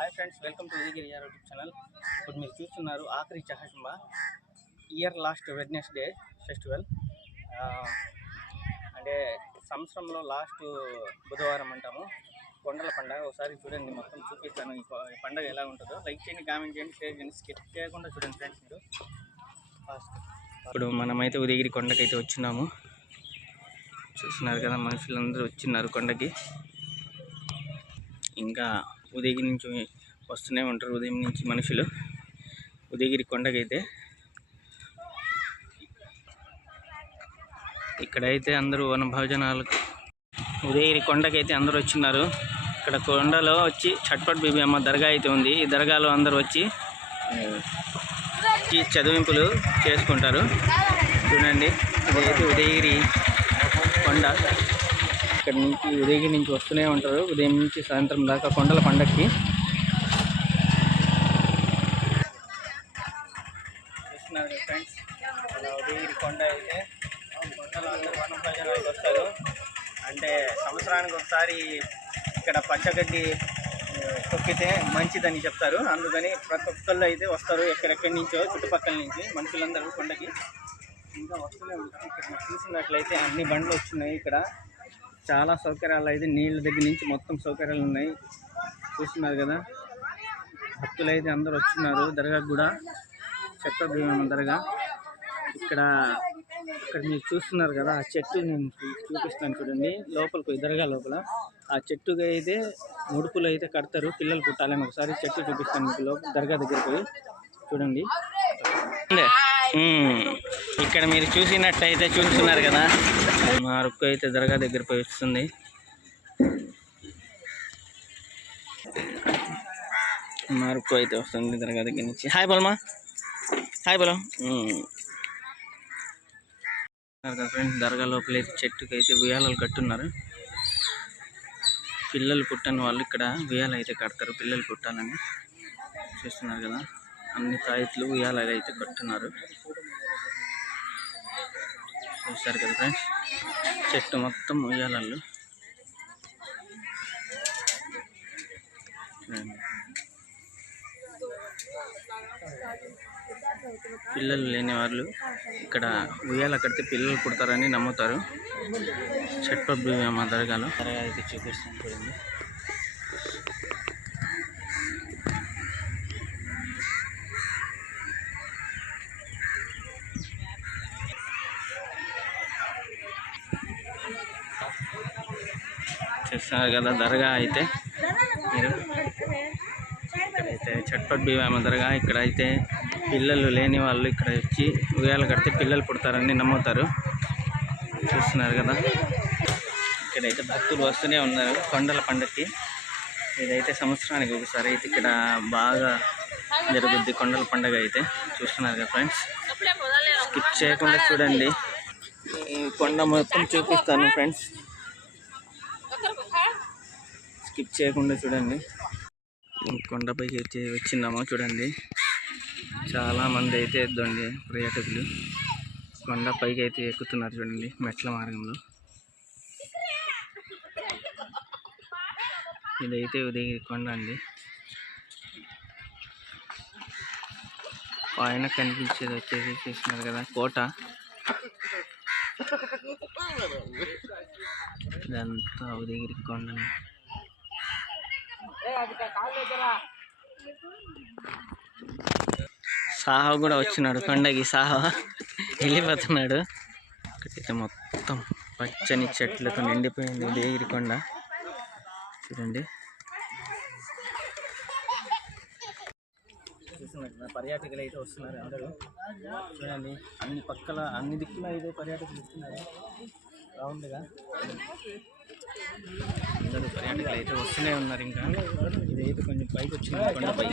Hi friends welcome to Vijayagiri YouTube channel ఇప్పుడు మీరు చూస్తున్నారు ఆఖరి చహష్మా ఇయర్ లాస్ట్ వెడ్నెస్డే ఫెస్టివల్ అంటే సంవత్సరంలో లాస్ట్ బుధవారం అంటాము. కొండల పండగ ఒకసారి చూడండి మొత్తం చూపిస్తాను. ఈ పండగ ఎలా ఉంటుందో. లైక్ చేయండి కామెంట్ చేయండి షేర్ చేయండి స్కిప్ చేయకుండా చూడండి ఫ్రెండ్స్ మీరు. ఇప్పుడు మనమైతే ఉదయగిరి కొండకైతే వచ్చినాము. చూస్తున్నారు కదా మనుషులందరూ వచ్చిన్నారు కొండకి. ఇంకా ఉదయగిరి నుంచి వస్తూనే ఉంటారు. ఉదయం నుంచి మనుషులు. ఉదయగిరి కొండకైతే ఇక్కడైతే అందరూ వనభోజనాలు ఉదయగిరి కొండకైతే అందరూ వచ్చిన్నారు. ఇక్కడ కొండలో వచ్చి చట్పట్ బీబీ అమ్మ దర్గా అయితే ఉంది. ఈ దర్గాలో అందరూ వచ్చి చదివింపులు చేసుకుంటారు. చూడండి ఇదైతే ఉదయగిరి కొండ. ఇక్కడ నుంచి ఉదయం నుంచి వస్తూనే ఉంటారు. ఉదయం నుంచి సాయంత్రం దాకా కొండల పండక్కి. చూస్తున్నారు ఫ్రెండ్స్ ఉదయగిరి కొండ అయితే కొండలో అందరూ వస్తారు. అంటే సంవత్సరానికి ఒకసారి ఇక్కడ పచ్చగడ్డి తొక్కితే మంచిదని చెప్తారు. అందుకని ప్రతి ఒక్కళ్ళు అయితే వస్తారు ఎక్కడెక్కడి నుంచో చుట్టుపక్కల నుంచి మనుషులందరూ కొండకి. ఇంకా వస్తూనే ఉంటారు. ఇక్కడ చూసినట్లయితే అన్ని బండ్లు వచ్చినాయి ఇక్కడ. చాలా సౌకర్యాలు అయితే నీళ్ళ దగ్గర నుంచి మొత్తం సౌకర్యాలు ఉన్నాయి. చూస్తున్నారు కదా? భక్తులు అయితే అందరూ వస్తున్నారు దర్గా కూడా. చక్ర దర్గా. ఇక్కడ ఇక్కడ మీరు చూస్తున్నారు కదా ఆ చెట్టు నేను చూపిస్తాను చూడండి. లోపలికి దర్గా లోపల. ఆ చెట్టుకి అయితే ముడుపులు అయితే కడతారు. పిల్లలు పుట్టాలని ఒకసారి చెట్టు చూపిస్తాను మీకు లోపల దర్గా దగ్గరికి పోయి. చూడండి. ఇక్కడ మీరు చూసినట్టయితే చూస్తున్నారు కదా. మా రుక్కు అయితే దర్గా దగ్గర పోయి వస్తుంది. మా రుక్కు అయితే వస్తుంది దర్గా దగ్గర నుంచి. హాయ్ బలమా? హాయ్ బలం. ఫ్రెండ్స్ దర్గా లోపల అయితే చెట్టుకి అయితే ఉయ్యాలలు కట్టున్నారు. పిల్లలు పుట్టని వాళ్ళు ఇక్కడ ఉయ్యాలు అయితే కడతారు పిల్లలు పుట్టాలని చూస్తున్నారు కదా. అన్ని తాయిత్లు ఉయ్యాలలు అయితే కట్టున్నారు. చూస్తారు కదా ఫ్రెండ్స్? చెట్టు మొత్తం ఉయ్యాలలు. పిల్లలు లేని వాళ్ళు ఇక్కడ ఉయ్యాల కడితే పిల్లలు పుడతారని నమ్ముతారు. చెట్టు మా దర్గాలో. దర్గా అయితే కదా దర్గా అయితే మీరు ఇక్కడైతే చట్పట్ భీమా దర్గా ఇక్కడైతే పిల్లలు లేని వాళ్ళు ఇక్కడ వచ్చి ఉయ్యాలు కడితే పిల్లలు పుడతారని నమ్ముతారు. చూస్తున్నారు కదా. ఇక్కడైతే భక్తులు వస్తూనే ఉన్నారు కొండల పండక్కి. ఇదైతే సంవత్సరానికి ఒకసారి అయితే ఇక్కడ బాగా జరుగుద్ది కొండల పండగ అయితే. చూస్తున్నారు కదా ఫ్రెండ్స్. స్కిప్ చేయకుండా చూడండి. కొండ మొత్తం చూపిస్తాను ఫ్రెండ్స్. స్కిప్ చేయకుండా చూడండి. కొండపైకి వచ్చి వచ్చిందామో చూడండి. చాలా మంది అయితే ఎద్దండి పర్యాటకులు. కొండపైకి అయితే ఎక్కుతున్నారు చూడండి మెట్ల మార్గంలో. ఇదైతే ఉదయగిరి కొండ అండి. పైన కనిపించేది వచ్చేసి చూస్తున్నారు కదా కోట. ఇదంతా ఉదయగిరి కొండ సాహా కూడా వచ్చినాడు కొండకి సాహా. వెళ్ళిపోతున్నాడు. ఇక్కడైతే మొత్తం పచ్చని చెట్లతో నిండిపోయింది ఉదయగిరి కొండ. చూడండి. చూస్తున్నారు పర్యాటకులు అయితే వస్తున్నారు అందరూ. చూడండి అన్ని పక్కల అన్ని దిక్కుల అయితే పర్యాటకులు వస్తున్నారు. రౌండ్గా. అందరూ పర్యాటకులు అయితే వస్తూనే ఉన్నారు ఇంకా. ఇదైతే కొంచెం పైకి వచ్చింది కొండ పై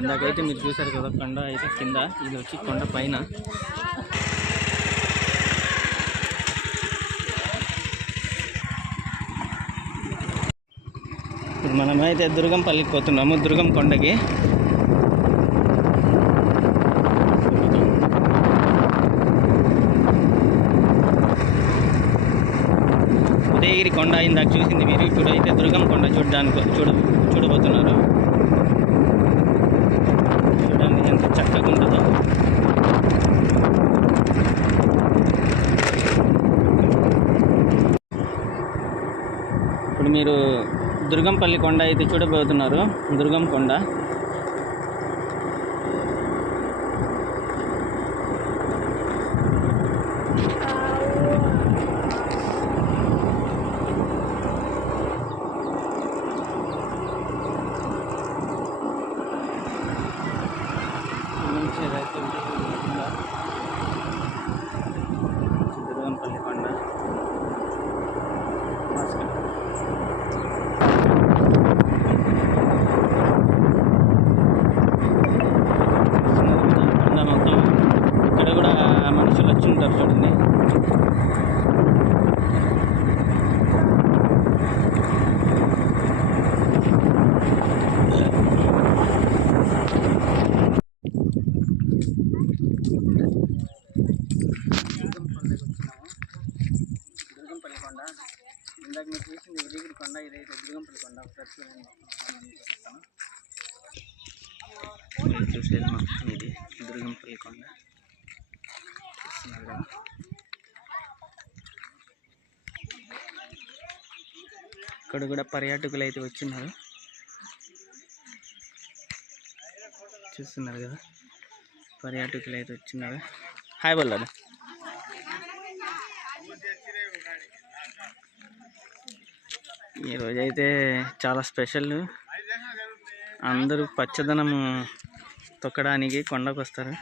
ఇందాకైతే మీరు చూసారు కదా కొండ అయితే కింద. ఇది వచ్చి కొండ పైన. ఇప్పుడు మనమైతే దుర్గంపల్లికి పోతున్నాము దుర్గం కొండకి ఉదయగిరి కొండ ఇందాక చూసింది మీరు. ఇప్పుడు అయితే దుర్గం కొండ చూడడానికి చూడ చూడబోతున్నారు. చూడండి ఎంత చక్కగా ఉంటుందో. ఇప్పుడు మీరు దుర్గంపల్లి కొండ అయితే చూడబోతున్నారు. దుర్గం కొండ నుంచి ఏదైతే ఉంటుందో దుర్గంపల్లి కొండ భాస్కర్. కొండ మొత్తం ఇక్కడ కూడా మనుషులు వచ్చి ఉంటారు చూడండి దుర్గంపల్లికి వచ్చినాము దుర్గంపల్లి కొండ ఇందాక మీరు చూసింది ఉదయగిరి కొండ ఇదైతే దుర్గంపల్లి కొండ ఒకసారి చూడండి కొండ మీరు చూసేది మొత్తం ఇది దుర్గంపల్లి కొండ. చూస్తున్నారు కదా? ఇక్కడ కూడా పర్యాటకులు అయితే వచ్చిన్నారు. చూస్తున్నారు కదా? పర్యాటకులు అయితే వచ్చినారు హాయ్ బోల్లాడు. ఈరోజు అయితే చాలా స్పెషల్. అందరూ పచ్చదనము తొక్కడానికి కొండకు వస్తారు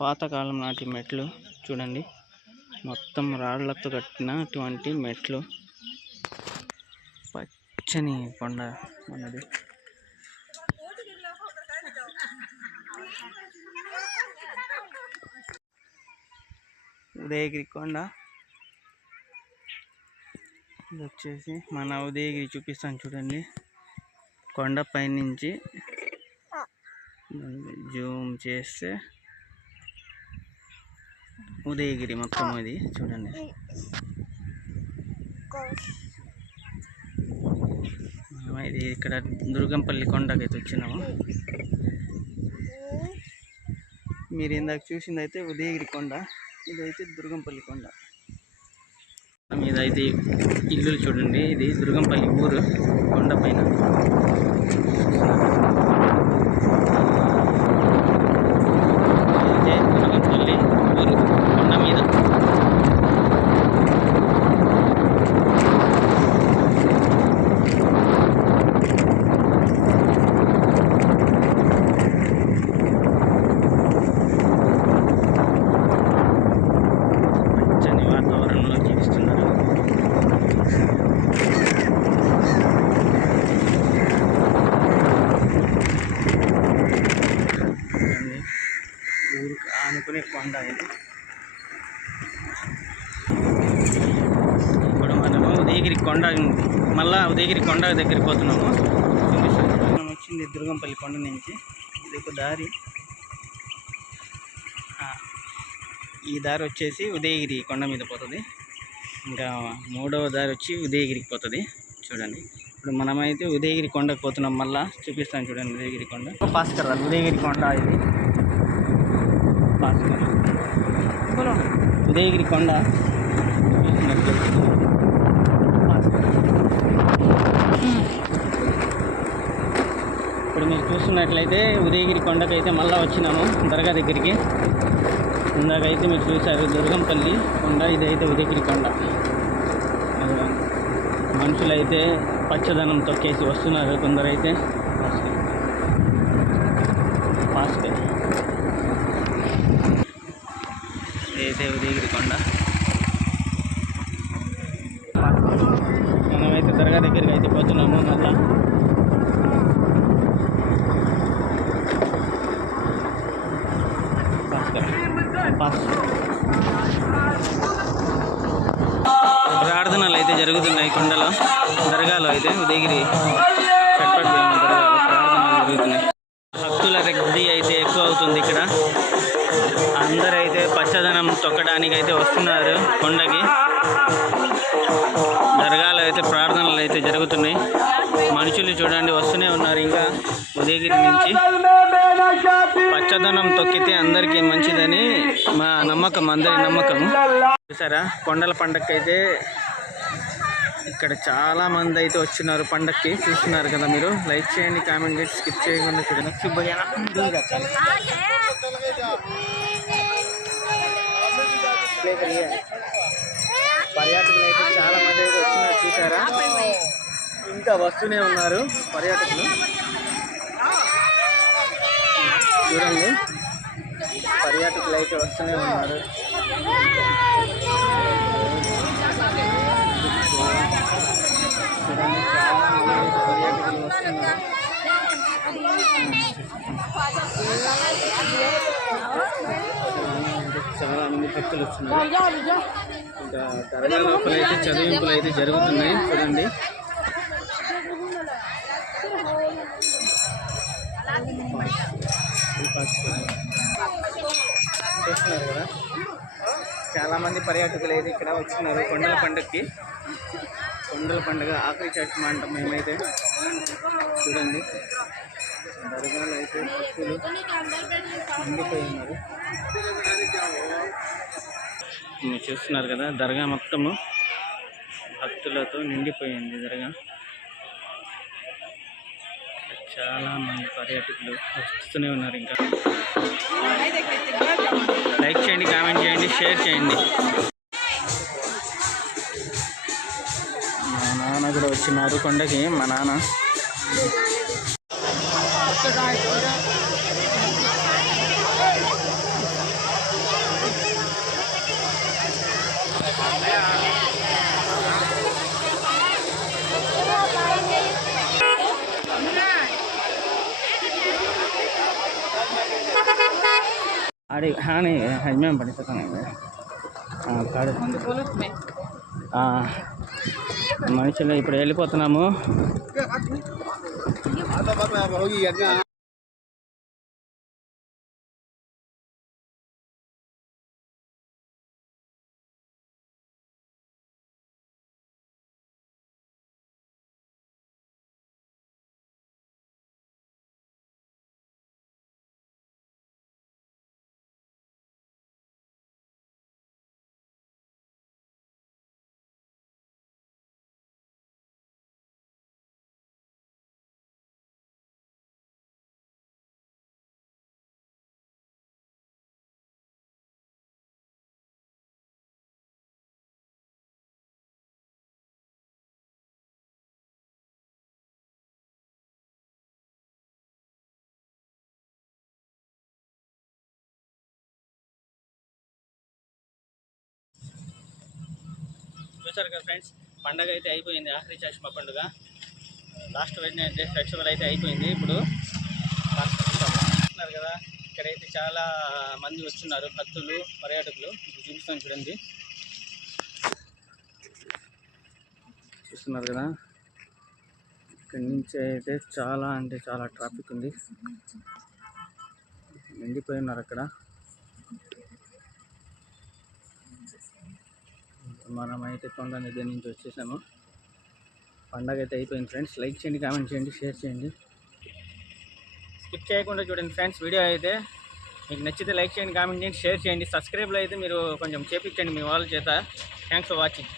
పాతకాలం నాటి మెట్లు చూడండి. మొత్తం రాళ్ళతో కట్టినటువంటి మెట్లు. పచ్చని కొండ మనది. ఉదయగిరి కొండ ఇది వచ్చేసి మన ఉదయగిరి చూపిస్తాను చూడండి. కొండ పైనుంచి జూమ్ చేస్తే ఉదయగిరి మొత్తం ఇది చూడండి. ఇది ఇక్కడ దుర్గంపల్లి కొండకి అయితే వచ్చినాము. మీరు ఇందాక చూసింది అయితే ఉదయగిరి కొండ. ఇదైతే దుర్గంపల్లి కొండ ఇదైతే ఇల్లులు చూడండి ఇది దుర్గంపల్లి ఊరు కొండ పైన ఇదే దుర్గంపల్లి ఊరు కొండ మీద పచ్చని వాతావరణంలో జీవిస్తున్నారు చూడండి, ఊరికి ఆనుకునే కొండ ఇది. ఇప్పుడు మనము ఉదయగిరి కొండ మళ్ళా ఉదయగిరి కొండ దగ్గరికి పోతున్నాము. మనం వచ్చింది దుర్గంపల్లి కొండ నుంచి. ఇది ఒక దారి. ఈ దారి వచ్చేసి ఉదయగిరి కొండ మీద పోతుంది. ఇంకా మూడవ దారి వచ్చి ఉదయగిరికి పోతుంది. చూడండి. ఇప్పుడు మనమైతే ఉదయగిరి కొండకు పోతున్నాం. మళ్ళా చూపిస్తాను చూడండి ఉదయగిరి కొండ. భాస్కర్ ఉదయగిరి కొండ ఇది. ఉదయగిరి కొండ. ఇప్పుడు మీరు చూస్తున్నట్లయితే ఉదయగిరి కొండకైతే మళ్ళీ వచ్చినాము దర్గా దగ్గరికి. ఇందాకైతే మీరు చూశారు దుర్గంపల్లి కొండ ఇదైతే ఉదయగిరి కొండ. మనుషులు మనుషులైతే పచ్చదనం తొక్కేసి వస్తున్నారు కొందరైతే. భాస్కర్ ఇదైతే ఉదయగిరి కొండ మనమైతే దర్గా దగ్గరికి అయితే పోతున్నాము మళ్ళా. ప్రార్థనలు అయితే జరుగుతున్నాయి కొండలో. దర్గాలో అయితే ఉదయగిరి చట్పట్ ప్రార్థనలు జరుగుతున్నాయి. భక్తుల రద్దీ అయితే ఎక్కువ అవుతుంది ఇక్కడ. తొక్కడానికి అయితే వస్తున్నారు కొండకి. దర్గాలో అయితే ప్రార్థనలు అయితే జరుగుతున్నాయి. మనుషులు చూడండి వస్తూనే ఉన్నారు ఇంకా ఉదయగిరి నుంచి. పచ్చదనం తొక్కితే అందరికీ మంచిదని మా నమ్మకం అందరి నమ్మకం. చూసారా? కొండల పండగకి అయితే ఇక్కడ చాలా మంది అయితే వచ్చినారు పండక్కి. చూస్తున్నారు కదా మీరు? లైక్ చేయండి కామెంట్ చేసి స్కిప్ చేయకుండా చూడండి. శుభ్రజన పర్యాటకులు అయితే చాలా మంది అయితే వచ్చినారు చూసారా? ఇంకా వస్తూనే ఉన్నారు పర్యాటకులు. చూడండి. పర్యాటకులు అయితే వస్తూనే ఉన్నారు. చూడండి చాలా చాలా మంది భక్తులు వస్తున్నారు. ఇంకా దర్గా లోపల అయితే చదివింపులు అయితే జరుగుతున్నాయి. చూడండి. చూస్తున్నారు కదా. చాలా మంది పర్యాటకులు అయితే ఇక్కడ వచ్చినారు కొండల పండుగకి. కొండల పండుగ ఆఖరి చట్టు అంటాం మేమైతే చూడండి. దర్గాలో అయితే భక్తులు నిండిపోయి ఉన్నారు. మీరు చూస్తున్నారు కదా దర్గా మొత్తము భక్తులతో నిండిపోయింది దర్గా. చాలా మంది పర్యాటకులు వస్తూనే ఉన్నారు ఇంకా. లైక్ చేయండి కామెంట్ చేయండి షేర్ చేయండి. మా నాన్న కూడా వచ్చినారు కొండకి మా నాన్న. अरे हाँ नहीं हजमे में पड़ी सका नहीं हाँ కాదు ఆ, మనుషులు ఇప్పుడు వెళ్ళిపోతున్నాము చూసారు కదా ఫ్రెండ్స్. పండగ అయితే అయిపోయింది ఆఖరి చష్మా పండుగ. లాస్ట్ వెడ్నెస్డే ఫెస్టివల్ అయితే అయిపోయింది. ఇప్పుడు చూస్తున్నారు కదా ఇక్కడైతే చాలా మంది వస్తున్నారు భక్తులు పర్యాటకులు. చూపిస్తాను చూడండి. చూస్తున్నారు కదా ఇక్కడి నుంచి అయితే చాలా అంటే చాలా ట్రాఫిక్ ఉంది. నిండిపోయి ఉన్నారు అక్కడ. మనం అయితే కొండ నిధి నుంచి వచ్చేసాము. పండగ అయితే అయిపోయింది ఫ్రెండ్స్. లైక్ చేయండి కామెంట్ చేయండి షేర్ చేయండి. స్కిప్ చేయకుండా చూడండి ఫ్రెండ్స్ వీడియో అయితే. మీకు నచ్చితే లైక్ చేయండి కామెంట్ చేయండి షేర్ చేయండి. సబ్స్క్రైబ్లో అయితే మీరు కొంచెం చేపించండి మీ వాళ్ళ చేత. Thanks for watching.